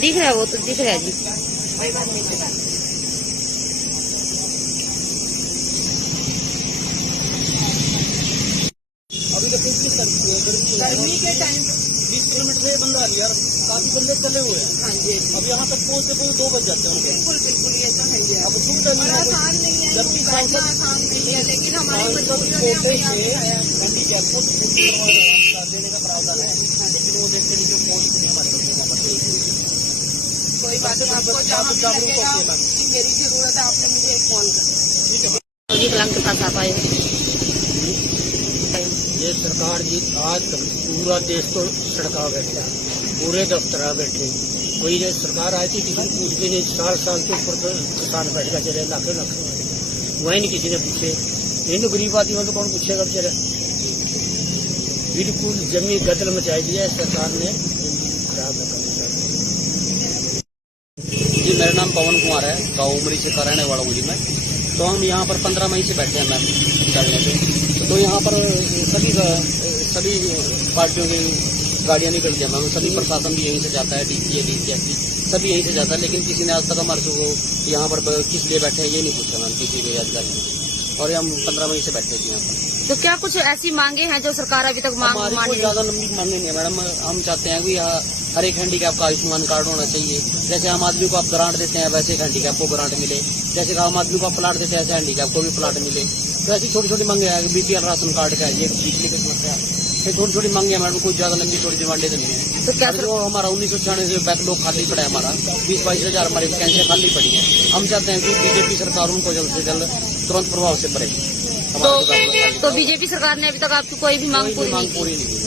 दिख रहा है, वो तो दिख रहा है जी। अभी तो गर्मी के टाइम 20 किलोमीटर से बंदा यार, काफी बंदे चले हुए हैं। हाँ जी। अब यहाँ तक पहुँचते 2 बज जाते हैं। बिल्कुल बिल्कुल, ये तो है। अब सुविधा नहीं है, आसान नहीं है, जबकि सांसद आसान नहीं है, लेकिन हमारी मजबूरी देने का प्रावधान है, लेकिन वो देखते नहीं, जो पहुँच नहीं हमारे बच्चे वहाँ पर। कोई बात नहीं, आपको जहाँ भी लगेगा कि मेरी जरूरत है, आपने मुझे एक कॉल कर। जी कलाम के पास आप आए। ये सरकार जी आज पूरा देश तो सड़का बैठा, पूरे दफ्तर बैठे। कोई ये सरकार आई थी, किसी ने पूछ के नहीं, साल के ऊपर तो किसान बैठ का चले लाखे वही नहीं किसी ने पूछे। इन गरीब आदमी तो कौन पूछेगा बेचारा। बिल्कुल जमी गदल मचाई दी है सरकार ने, खराब है। जी मेरा नाम पवन कुमार है, गाँव उमरी से का रहने वाला हूँ जी मैं। तो हम यहाँ पर 15 मई से बैठे हैं मैम चलने पे। तो यहाँ पर सभी पार्टियों की गाड़ियाँ निकलती हैं मैम, सभी प्रशासन भी यहीं से जाता है, डीसी सभी यहीं से जाता है, लेकिन किसी ने आज तक हमारे को यहाँ पर किस लिए बैठे हैं ये नहीं पूछा मैम किसी भी अधिकारी ने। और हम 15 मई से बैठे थे यहाँ पर। तो क्या कुछ ऐसी मांगे हैं जो सरकार अभी तक मांग कोई ज्यादा लंबी मांगे नहीं है मैडम। हम चाहते हैं कि हर एक हैंडीकैप का आयुष्मान कार्ड होना चाहिए। जैसे आम आदमी को आप ग्रांट देते हैं, वैसे एक हैंडीकैप को ग्रांट मिले। जैसे आम आदमी को आप प्लाट देते हैं, ऐसे हैंडीकैप को भी प्लाट मिले। तो ऐसी छोटी छोटी मांगे हैं। BPL राशन कार्ड का है, ये बिजली की समस्या है, छोटी छोटी मांगे हैं मैडम। कोई ज्यादा लंबी छोटी डिमांडे नहीं है। तो क्या जो हमारा 1996 से बैकलॉग खाली पड़ा है, हमारा 20-22 हजार हमारी वैकेंसियां खाली पड़ी है। हम चाहते हैं कि बीजेपी सरकार उनको जल्द से जल्द तुरंत प्रभाव से भरे। तो बीजेपी सरकार ने अभी तक आपकी कोई भी मांग पूरी नहीं की,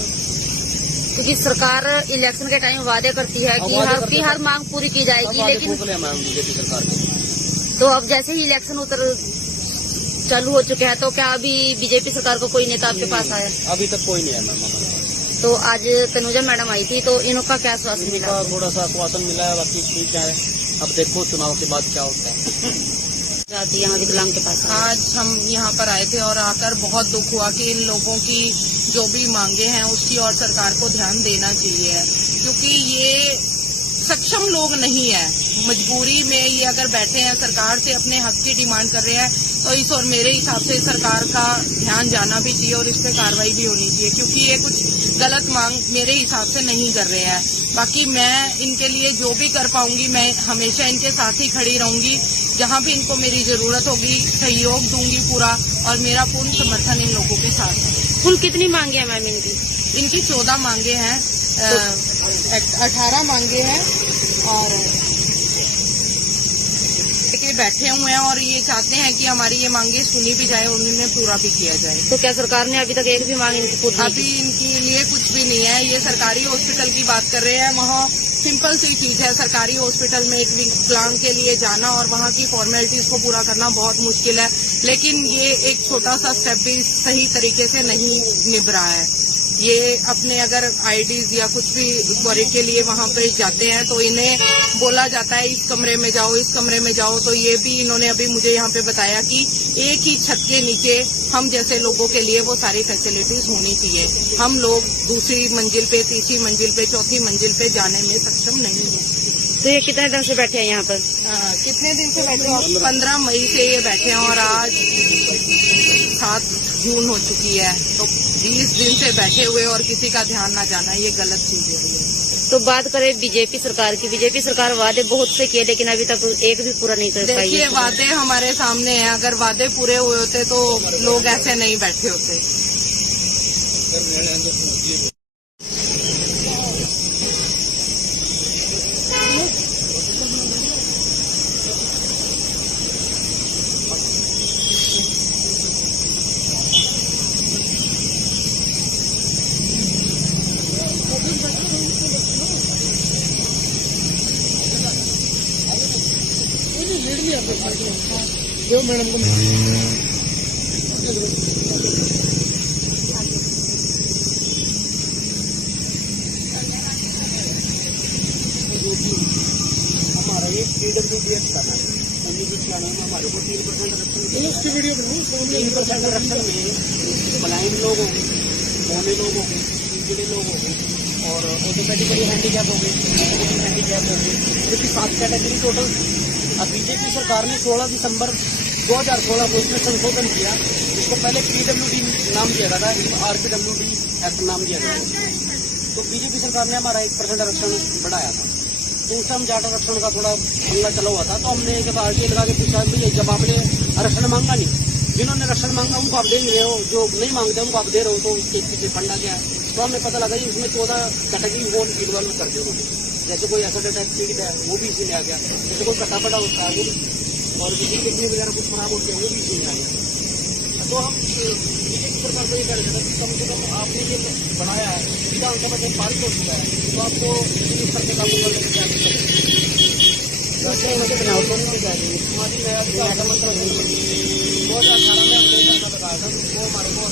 क्योंकि सरकार इलेक्शन के टाइम वादे करती है कि हर मांग पूरी की जाएगी, लेकिन बीजेपी सरकार के। तो अब जैसे ही इलेक्शन चालू हो चुके हैं, तो क्या अभी बीजेपी सरकार को कोई नेता आपके पास आया? अभी तक कोई नहीं है मैम हमारे पास। तो आज तनुजा मैडम आई थी, तो इनका क्या आश्वासन मिला? थोड़ा सा आश्वासन मिला है, बाकी ठीक है। अब देखो चुनाव के बाद क्या होता है। यहाँ विकलांग के पास आज हम यहाँ पर आए थे और आकर बहुत दुख हुआ कि इन लोगों की जो भी मांगे हैं उसकी और सरकार को ध्यान देना चाहिए, क्योंकि ये सक्षम लोग नहीं है। मजबूरी में ये अगर बैठे हैं, सरकार से अपने हक की डिमांड कर रहे हैं, तो इस और मेरे हिसाब से सरकार का ध्यान जाना भी चाहिए और इस पे कार्रवाई भी होनी चाहिए, क्योंकि ये कुछ गलत मांग मेरे हिसाब से नहीं कर रहे हैं। बाकी मैं इनके लिए जो भी कर पाऊंगी, मैं हमेशा इनके साथ ही खड़ी रहूंगी। जहां भी इनको मेरी जरूरत होगी सहयोग दूंगी पूरा, और मेरा पूर्ण समर्थन इन लोगों के साथ है। कुल कितनी मांगे हैं मैम इनकी 14 मांगे हैं, 18 मांगे हैं, और बैठे हुए हैं और ये चाहते हैं कि हमारी ये मांगे सुनी भी जाए और उन्हें पूरा भी किया जाए। तो क्या सरकार ने अभी तक एक भी मांग इनकी पूरी? अभी इनके लिए कुछ भी नहीं है। ये सरकारी हॉस्पिटल की बात कर रहे हैं, वहाँ सिंपल सी चीज है, सरकारी हॉस्पिटल में एक विकलांग के लिए जाना और वहाँ की फॉर्मेलिटीज को पूरा करना बहुत मुश्किल है, लेकिन ये एक छोटा सा स्टेप भी सही तरीके से नहीं निभ रहा है। ये अपने अगर आईडीज या कुछ भी क्वेरी के लिए वहाँ पे जाते हैं तो इन्हें बोला जाता है इस कमरे में जाओ, इस कमरे में जाओ। तो ये भी इन्होंने अभी मुझे यहाँ पे बताया कि एक ही छत के नीचे हम जैसे लोगों के लिए वो सारी फैसिलिटीज होनी चाहिए। हम लोग दूसरी मंजिल पे, तीसरी मंजिल पे, चौथी मंजिल पे जाने में सक्षम नहीं है। तो ये कितने दिन से बैठे हैं यहाँ पर? कितने दिन से बैठे हैं? 15 मई से ये बैठे हैं और आज 7 जून हो चुकी है। तो 20 दिन से बैठे हुए और किसी का ध्यान न जाना, ये गलत चीज है। तो बात करें बीजेपी सरकार की, बीजेपी सरकार वादे बहुत से किए, लेकिन अभी तक एक भी पूरा नहीं कर पाई। देखिए वादे हमारे सामने हैं, अगर वादे पूरे हुए होते तो लोग ऐसे नहीं बैठे होते। जो मैडम को हमारा ये PWDS का नाम है, हमारे को 3% आरक्षण में ब्लाइंड लोग हो गए, बौने लोग हो गए, पिछड़े लोग हो गए, और ऑटोमेटिकली हैंडीकैप हो गई, हैंडीकैप हो गई, क्योंकि 7 कैटेगरी टोटल। अब बीजेपी सरकार ने 16 दिसंबर 2016 को इसमें संशोधन किया, इसको पहले PWD नाम दिया गया था, RPWD एक्ट नाम दिया गया। तो बीजेपी सरकार ने हमारा 1% आरक्षण बढ़ाया था, तो उस टाइम जाट आरक्षण का थोड़ा हल्ला चला हुआ था। तो हमने जब आरटीए लगा के पूछा भी जब आपने आरक्षण मांगा नहीं, जिन्होंने आरक्षण मांगा उनको आप दे रहे हो, जो नहीं मांगते उनको आप दे रहे हो, तो उसके पीछे फंडा क्या है। तो हमें पता लगा कि इसमें 14 कैटेगरी वो इन्वॉल्व कर दी उन्होंने, जैसे कोई ऐसा डेटा पीड़ित है वो भी इसी में आ गया, जैसे कोई कटा पटा होता है वो भी, और किसी किडनी वगैरह कुछ खराब होते हैं वो भी इसी में आ गया। तो हम बीजेपी सरकार को ये कह रहे थे कि कम से कम आपने ये बनाया है, विधानसभा जब पारित हो चुका है तो आपको इस स्तर के काबू करने की क्या दिक्कत है। हमारी नया मंत्र 2018 में हमने करना बताया था, वो हमारे को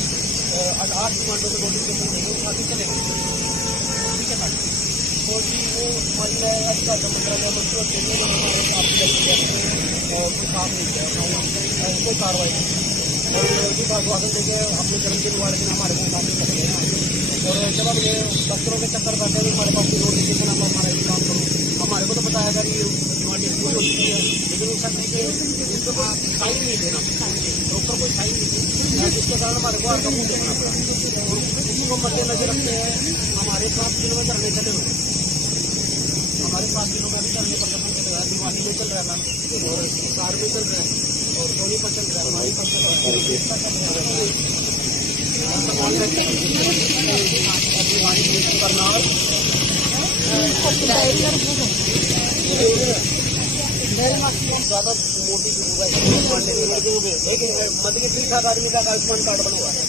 8 डिमांडों में नोटिफिकेशन देंगे, शादी चलेगा, ठीक है मैडम। तो जी वो हमारी नया अधिकारी मंत्रालय मंत्री होते हैं, हमारे और कोई काम नहीं किया, कोई कार्रवाई नहीं, और भी आश्वासन देके अपने जन्मदिन वाले दिन हमारे को काम नहीं करेंगे ना। और जब हम ये दफ्तरों के चक्कर करते हैं हमारे पास नोटिफिकेशन आप हमारा काम करो, हमारे को तो बताया था कि डिमांड पूरी हो चुकी है, लेकिन उस समय के इस पर साइन नहीं देना, प्रॉपर कोई साइन नहीं दी, जिसके कारण हमारे को हर कबूल देखना पड़ा। और उसी को मद्देनजर रखते हैं हमारे 7 दिनों में धरने चले हुए, हमारे 7 दिनों में अभी धरने पर चल रहा है, दिवाली में चल रहा है मैम, और कार में चल रहा है, और धोनी पर चल रहा है, हमारी पर चल रहा है, करनाल ज्यादा मोटी मतलब 30 आदमी का आयुष्मान कार्ड बना हुआ है,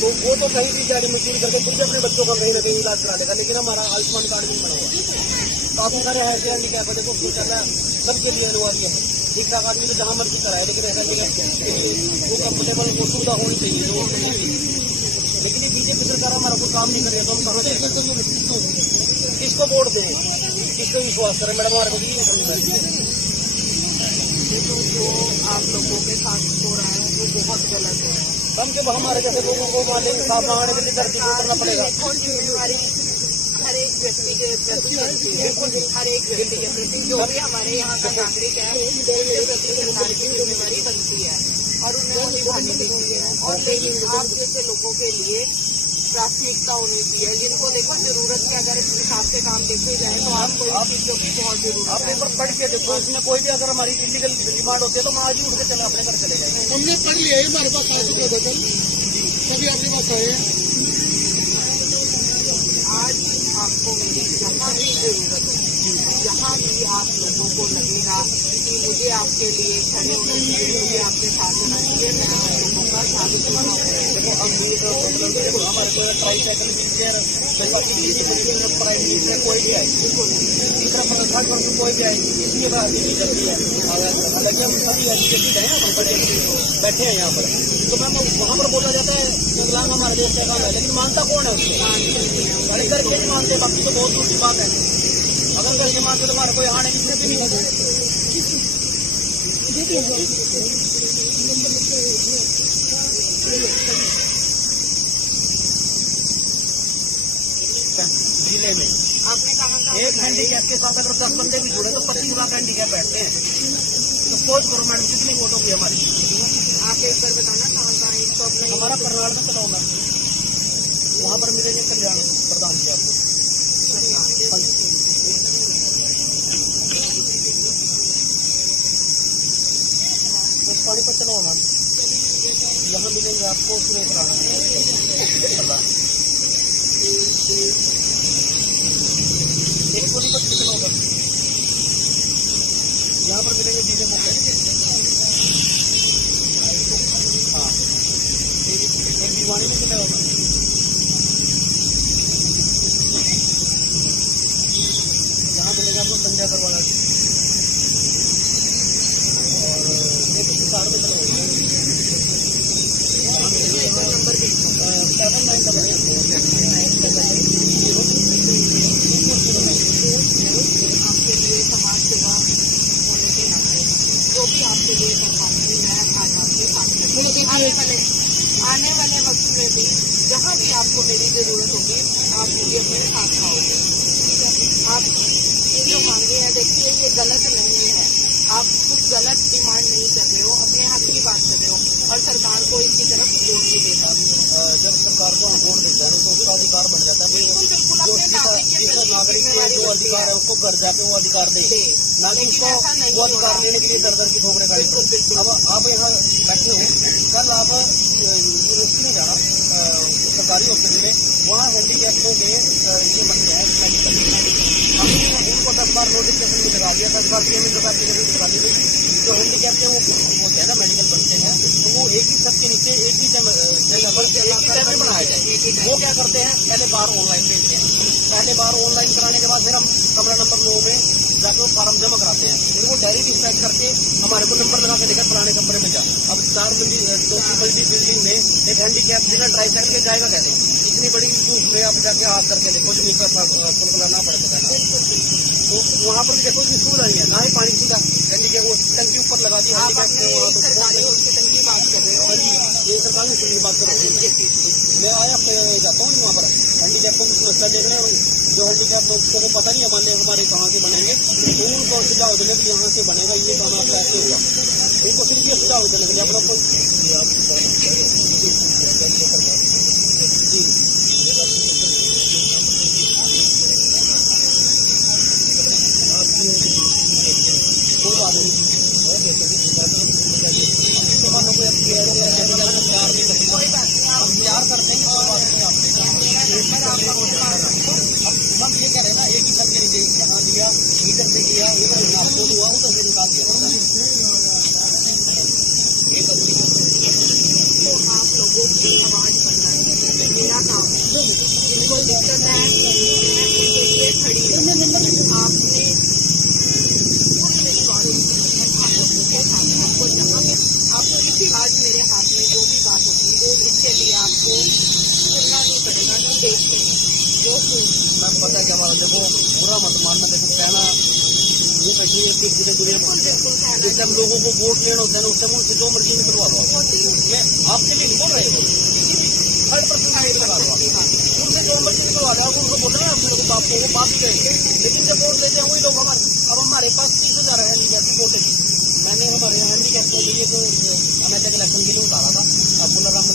तो वो तो कहीं भी जाके मजदूरी करके फिर भी अपने बच्चों का कहीं ना कहीं इलाज करा लेगा, लेकिन हमारा आयुष्मान कार्ड नहीं बना हुआ है। काफी सारे ऐसे हैंडीकैप है, देखो शौचालय सबके लिए अनिवार्य है, ठीक ठाक आदमी तो जहाँ मर्जी कराए, लेकिन ऐसा जगह वो कंफर्टेबल वो सुविधा होनी चाहिए, तो लेकिन ये बीजेपी सरकार हमारा कोई काम नहीं कर रही है, तो हम कहाँ से किसको वोट दें, किसको विश्वास करें मैडम, हमारे को ये समझ में। तो जो आप लोगों के साथ हो रहा है वो बहुत गलत है। हम जब हमारे जैसे लोगों को मालिक साफ आने के लिए धरती करना पड़ेगा, जिम्मेवारी हर एक व्यक्ति के प्रति बनती है, हर एक व्यक्ति के प्रति जो भी हमारे यहाँ का नागरिक है उसके प्रति सरकार की जिम्मेवारी बनती है और उन्हें वो निभानी भी चाहिए। और लेकिन आप जैसे लोगों के लिए प्राथमिकता होनी चाहिए, जिनको देखो जरूरत है, अगर इस हिसाब से काम देखे जाए तो आपको इन चीजों की बहुत जरूरत है। पेपर पढ़ के देखो, इसमें कोई भी अगर हमारी इलीगल डिमांड होती है तो हम आज ही उठ के चले अपने घर चले जाएंगे। हमने पढ़ लिया है, हमारे पास आए थे सभी आपके पास आए हैं। आज आपको मेरी जहाँ भी जरूरत हो, जहाँ भी आप लोगों को लगेगा कि मुझे आपके लिए खड़े होना चाहिए, मुझे आपके साथ होना चाहिए, मैं आप लोगों का साथ देना हूँ। देखो हमारे को ट्राईसाइकिल व्हीलचेयर प्राइवेट में कोई भी आए, तीसरा प्रसाद कोई भी आए, इसके बाद भी जल्दी है। हालांकि हम सभी एजुकेटेड हैं, हम बड़े बैठे हैं यहाँ पर, तो मैम वहाँ पर बोला जाता है जंगलाम हमारे देश का काम है, लेकिन मानता कौन है उसको? बड़े करके नहीं मानते, बाकी तो बहुत दूर की बात है। अगर करके मानते तो हमारे कोई आने की भी नहीं होता। जिले में आपने कहा एक हैंडीकैप के साथ अगर 10 बंदे भी जुड़े तो 25 लाख हैंडीकैप बैठते हैं, तो सोच करो मैडम कितनी वोट होगी हमारी। आप एक बार बताना कहाँ कहाँ इसको अपने हमारा करनाल में चलाऊंगा, वहाँ पर मिलेंगे कल्याण प्रधान जी आपको। पानी पर चलाओ मैम, यहाँ मिलेंगे आपको सुरेश राणा प्रधान, एक कोनी पर चलाओ बस, यहाँ पर मिलेंगे डीजे मोबाइल, हाँ एक दीवानी में चलेगा मैम, यहाँ मिलेगा आपको संजय अग्रवाल, और एक हिसार में चलेगा नंबर भी 7999 आपके लिए समाज सेवा होने के नाते जो भी आपके लिए कर पाऊंगी मैं आज आपके साथ आने वाले वक्त में भी जहाँ भी आपको मेरी जरूरत होगी आप ये अपने साथ खाओगे। ठीक है, आप ये जो मांगे हैं देखिए ये गलत नहीं है, आप कुछ गलत डिमांड नहीं कर रहे हो, अपने हक की बात कर रहे हो और सरकार को इसकी तरफ जोर नहीं देता। जब सरकार को हम वोट देते हैं तो उसका अधिकार बन जाता है बिल्कुल बिल्कुल, जो अपने नागरिक के जिस प्रति नागरिक को जिम्मेदारी जो बनती अधिकार है है। उसको घर जाके वो अधिकार दे, ना कि लेकिन उसको ऐसा नहीं वो हो अधिकार रहा। लेने के लिए दर दर की ठोकरें खानी। बिल्कुल बिल्कुल, अब आप यहाँ बैठे हो, कल आप यूनिवर्सिटी में जाना सरकारी हॉस्पिटल में, वहाँ हैंडीकैप्टों के ये बनते हैं हमने उनको 10 बार नोटिफिकेशन भी लगा दिया, 10 बार पेमेंट का एप्लीकेशन लगा दी गई। जो हैंडीकैप के वो होते हैं ना मेडिकल बनते हैं, तो वो एक ही छत के नीचे एक ही जगह पर एक ही टाइम में बनाया जाए। वो क्या करते हैं, पहले बार ऑनलाइन भेजते हैं, पहले बार ऑनलाइन कराने के बाद फिर हम कमरा नंबर 9 में जाकर वो फार्म जमा कराते हैं, फिर वो डायरी डिस्पैच करके हमारे को नंबर लगा के देकर पुराने कमरे में जा। अब 4 मंजिल बिल्डिंग में एक हैंडीकैप बिना ड्राइव साइकिल के जाएगा कैसे? इतनी बड़ी धूप में आप जाके हाथ करके देखो, जमीन पर फुल बुलाना पड़ता है। तो वहाँ पर भी देखो इतनी सुविधा नहीं है, ना ही पानी सीधा हैंडीकैप वो टंकी ऊपर लगा दी। आप अपने सरकारी हॉस्पिटल की बात कर रहे हो? ये सरकारी हॉस्पिटल की बात कर रहे हैं। मैं आया जाता हूँ वहाँ पर हैंडीकैप को समस्या देखने, जो हैंडीकैप लोग को पता नहीं हमारे कहाँ से बनेंगे, तो उनको सुझाव देने के यहाँ से बनेगा, ये काम आपका ऐसे हुआ, उनको सिर्फ ये सुझाव देने के लिए अपना कोई बात नहीं हम प्यार करते हैं। हम ये कह रहे हैं ना, एक ही छत के नीचे यहाँ दिया, इधर से किया, इधर नापतोल हुआ, उधर से निकाल दिया। तो आप लोगों की आवाज बनना है मेरा काम है, जिनको दिक्कत है मैं उनके लिए खड़ी हूँ। आपने आपको जहाँ पे आपको किसी आज मेरे हाथ में जो भी बात होगी वो इसके लिए आपको सुनना नहीं पड़ेगा, तो देखते हैं वो मैं पता है क्या बात, देखो बुरा मत मानना, देखो कहना ये बिल्कुल जैसे हम लोगों को वोट लेना होता है ना, उससे उनसे जो मर्जी निकलवा लो। मैं आपसे भी बोल रहे हो 100% लगा लो, उनसे जो मर्जी निकलवा लो, उनको बोल रहे हैं आप मेरे को बाप को, वो बाप ही कहेंगे। लेकिन जब वोट लेते हैं वही लोग हमारे पास 30,000 है हैंडीकैप वोट की। मैंने हमारे हैंडीकैप को लिए तो एमएलए के इलेक्शन के लिए उतारा था, अब्दुल्ला राम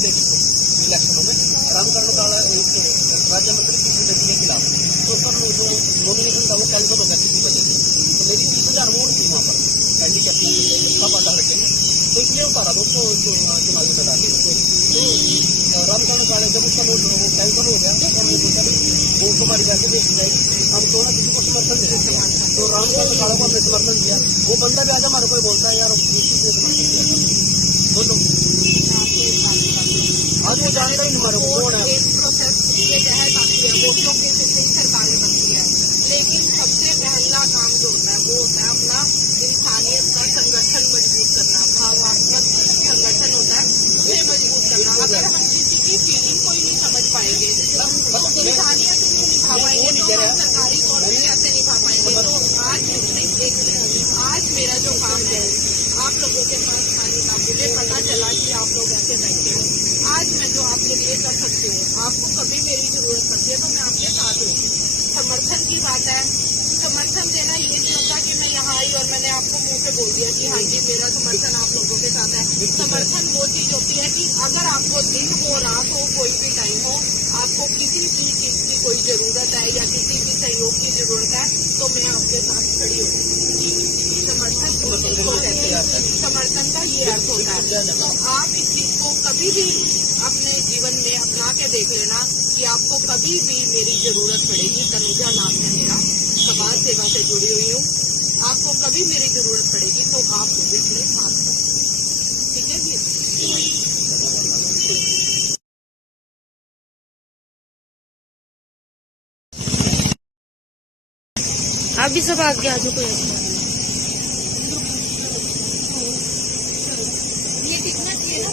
इलेक्शनों में रन करने वाला राज्य मंत्री के खिलाफ, तो सब जो नॉमिनेशन था वो कैंसिल हो गया किसी वजह से। तो मेरी 30,000 वोट थी वहाँ पर हैंडीकैप सब आधा लगे, तो इसलिए उतारा दोस्तों चुनावी मैदान में। तो रामकांड काले जब उसका वोट कैंसिल हो गया तो हमने सोचा वोट हमारी वैसे देखी जाएगी, हम दोनों किसी को समर्थन दे देते हैं। तो रामकांड काले को हमने समर्थन दिया, वो बंदा भी आज हमारे को बोलता है यार समर्थन दिया बोलो, आज वो जानता ही हमारे को कौन है। एक प्रोसेस के तहत आती है, वोटों की सिस्टम सरकार में बनती है, लेकिन सबसे पहला काम जो होता है वो होता है अपना इंसानियत का संगठन मजबूत करना, भावनात्मक संगठन होता है उसे मजबूत करना। अगर हम किसी की फीलिंग को ही नहीं समझ पाएंगे, इंसानियत नहीं निभा पाएंगे, तो हम सरकारी तौर पर कैसे निभा पाएंगे। तो आज मेरा जो काम है आप लोगों के पास आने का, मुझे पता चला कि आप लोग ऐसे बैठे हो, आज मैं जो आपके लिए कर सकती हूँ, आपको कभी मेरी जरूरत पड़ती है तो मैं आपके साथ हूँ। समर्थन की बात है, समर्थन देना ये नहीं होता कि मैं यहाँ आई और मैंने आपको मुंह पे बोल दिया कि हाँ जी मेरा समर्थन आप लोगों के साथ है। समर्थन वो चीज होती है कि अगर आपको दिन हो रात हो कोई भी टाइम हो, आपको किसी भी चीज की कोई जरूरत है या किसी भी सहयोग की जरूरत है तो मैं आपके साथ खड़ी हूँ। समर्थन का ये अर्थ होता है। तो आप इस चीज को कभी भी अपने जीवन में अपना के देख लेना कि आपको कभी भी मेरी जरूरत पड़ेगी। तनुजा नाम है मेरा, समाज सेवा से जुड़ी हुई हूँ। आपको कभी मेरी जरूरत पड़ेगी तो आप मुझे अपने साथ करें, ठीक है जी। आप भी सब आगे आ जाओ, कोई ये दिखना चाहिए ना,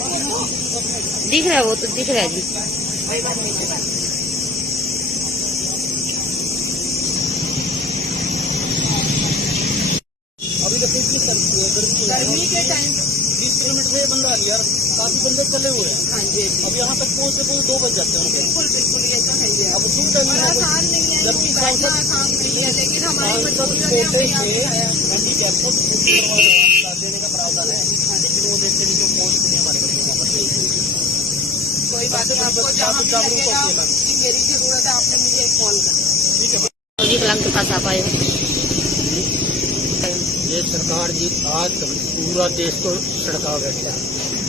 दिख रहा है, वो तो दिख रहा है जी। अभी तो गर्मी के टाइम 20 किलोमीटर से बंदा आ यार, काफी बंदे चले हुए हैं। हाँ जी, अब यहाँ तक पहुँचते 2 बज जाते हैं। बिल्कुल बिल्कुल, ये तो है। अब और आसान नहीं है, जबकि बैठना आसान नहीं है, लेकिन हमारी मजबूरियों ने हमें यहाँ पे आया। देने का प्रावधान है, लेकिन वो देखते नहीं, जो पोस्ट नहीं हमारे बच्चों को कोई बात नहीं, आपको जहाँ भी लगेगा कि मेरी जरूरत है, आपने मुझे एक कॉल करना। जी कलाम के पास आप आए हो। ये सरकार जी आज पूरा देश को सड़का बैठा,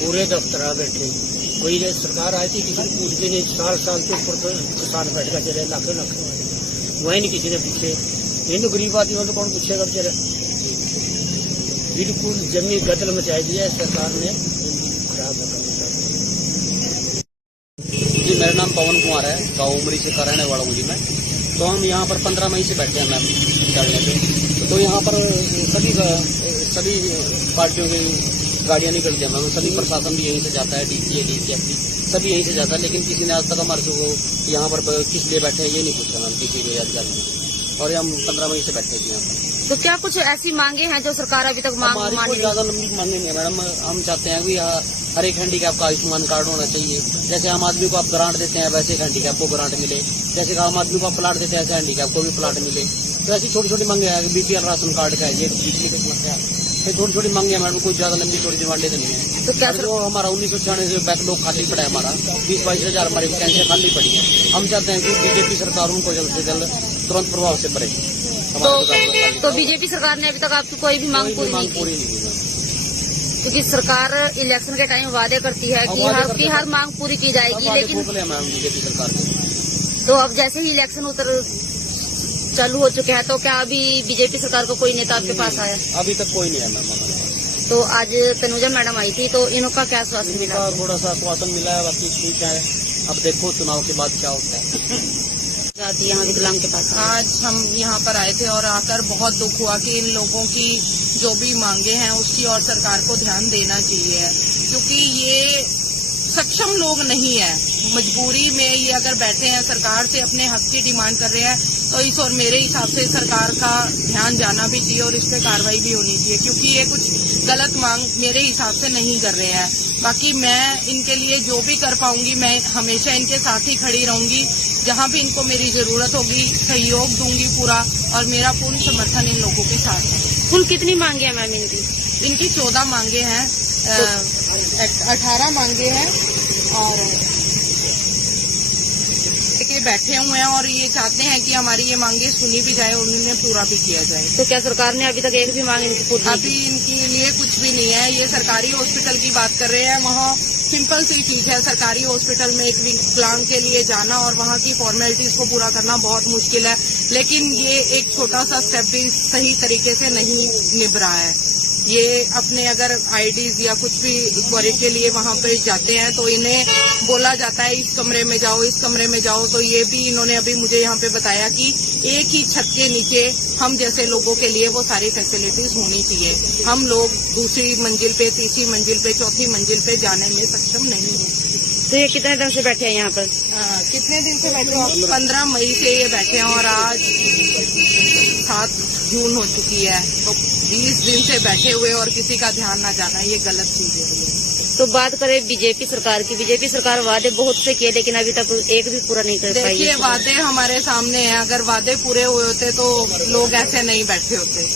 पूरे दफ्तर बैठे। कोई ये सरकार आई थी, किसी ने पूछ भी नहीं। साल साल के ऊपर तो किसान बैठ कर चले, लाखों वही नहीं किसी ने पूछे। इन तो गरीब आदमी तो कौन पूछेगा बेचारे। बिल्कुल जमीन गदल मचाई दी है सरकार ने, खराब करना। जी मेरा नाम पवन कुमार है, गाँव उमरी से का रहने वाला हूँ जी मैं। तो हम यहाँ पर 15 मई से बैठे हैं मैम चलने पे। तो यहाँ पर सभी पार्टियों की गाड़ियाँ निकलती हैं मैम, सभी प्रशासन भी यहीं से जाता है, डीसी डीसीएफटी सभी यहीं से जाता है, लेकिन किसी ने आज तक हमारे को यहाँ पर किस लिए बैठे हैं ये नहीं पूछा मैम किसी को अधिकारी ने। और हम 15 मई से बैठे थे यहाँ पर। तो क्या कुछ ऐसी मांगे हैं जो सरकार अभी तक हमारी कोई ज्यादा लंबी मांगे नहीं है मैडम। हम चाहते हैं कि हर एक हैंडीकैप का आयुष्मान कार्ड होना चाहिए। जैसे आम आदमी को आप ग्रांट देते हैं, वैसे हैंडीकैप को ग्रांट मिले। जैसे आम आदमी को आप प्लाट देते हैं, ऐसे हैंडीकैप को भी प्लाट मिले। तो ऐसी छोटी छोटी मांगे हैं। बीपीएल राशन कार्ड का है, ये बिजली की समस्या है, छोटी छोटी मांगे हैं मैडम। कोई ज्यादा लंबी छोटी डिमांडें नहीं है। तो क्या जो हमारा 1996 से बैकलॉग खाली पड़ा है, हमारा 20-22 हजार हमारी वैकेंसियां खाली पड़ी है। हम चाहते हैं कि बीजेपी सरकार उनको जल्द से जल्द तुरंत प्रभाव से भरे। तो बीजेपी सरकार ने अभी तक आपकी कोई भी मांग पूरी नहीं की, क्योंकि सरकार इलेक्शन के टाइम वादे करती है कि हर मांग पूरी की जाएगी, लेकिन बीजेपी सरकार तो अब जैसे ही इलेक्शन चालू हो चुके हैं, तो क्या अभी बीजेपी सरकार को कोई नेता आपके पास आया? अभी तक कोई नहीं है मैम हमारे पास। तो आज तनुजा मैडम आई थी, तो इनका क्या आश्वासन मिला? थोड़ा सा आश्वासन मिला है, बाकी ठीक है। अब देखो चुनाव के बाद क्या होता है। जाती यहाँ विकलांग के पास आज हम यहाँ पर आए थे और आकर बहुत दुख हुआ कि इन लोगों की जो भी मांगे हैं उसकी और सरकार को ध्यान देना चाहिए, क्योंकि ये सक्षम लोग नहीं है। मजबूरी में ये अगर बैठे हैं, सरकार से अपने हक की डिमांड कर रहे हैं, तो इस और मेरे हिसाब से सरकार का ध्यान जाना भी चाहिए और इस पे कार्रवाई भी होनी चाहिए, क्योंकि ये कुछ गलत मांग मेरे हिसाब से नहीं कर रहे हैं। बाकी मैं इनके लिए जो भी कर पाऊंगी, मैं हमेशा इनके साथ ही खड़ी रहूंगी। जहां भी इनको मेरी जरूरत होगी सहयोग दूंगी पूरा, और मेरा पूर्ण समर्थन इन लोगों के साथ है। कुल कितनी मांगे हैं मैम इनकी? इनकी 14 मांगे हैं, 18 मांगे हैं, और के बैठे हुए हैं और ये चाहते हैं कि हमारी ये मांगे सुनी भी जाए और उन्हें पूरा भी किया जाए। तो क्या सरकार ने अभी तक एक भी मांग इनकी पूरी? अभी इनके लिए कुछ भी नहीं है। ये सरकारी हॉस्पिटल की बात कर रहे हैं, वहाँ सिंपल सी चीज है। सरकारी हॉस्पिटल में एक विकलांग के लिए जाना और वहाँ की फॉर्मेलिटीज को पूरा करना बहुत मुश्किल है, लेकिन ये एक छोटा सा स्टेप भी सही तरीके से नहीं निभ रहा है। ये अपने अगर आईडीज या कुछ भी क्वारी के लिए वहाँ पे जाते हैं तो इन्हें बोला जाता है इस कमरे में जाओ, इस कमरे में जाओ। तो ये भी इन्होंने अभी मुझे यहाँ पे बताया कि एक ही छत के नीचे हम जैसे लोगों के लिए वो सारी फैसिलिटीज होनी चाहिए। हम लोग दूसरी मंजिल पे, तीसरी मंजिल पे, चौथी मंजिल पे जाने में सक्षम नहीं है। तो ये कितने दिन से बैठे हैं यहाँ पर? कितने दिन से बैठे हैं? 15 मई से ये बैठे हैं और आज 7 जून हो चुकी है। तो 20 दिन से बैठे हुए और किसी का ध्यान न जाना, ये गलत चीज है। तो बात करें बीजेपी सरकार की, बीजेपी सरकार वादे बहुत से किए, लेकिन अभी तक एक भी पूरा नहीं कर पाई। देखिए वादे हमारे सामने हैं, अगर वादे पूरे हुए होते तो लोग ऐसे नहीं बैठे होते।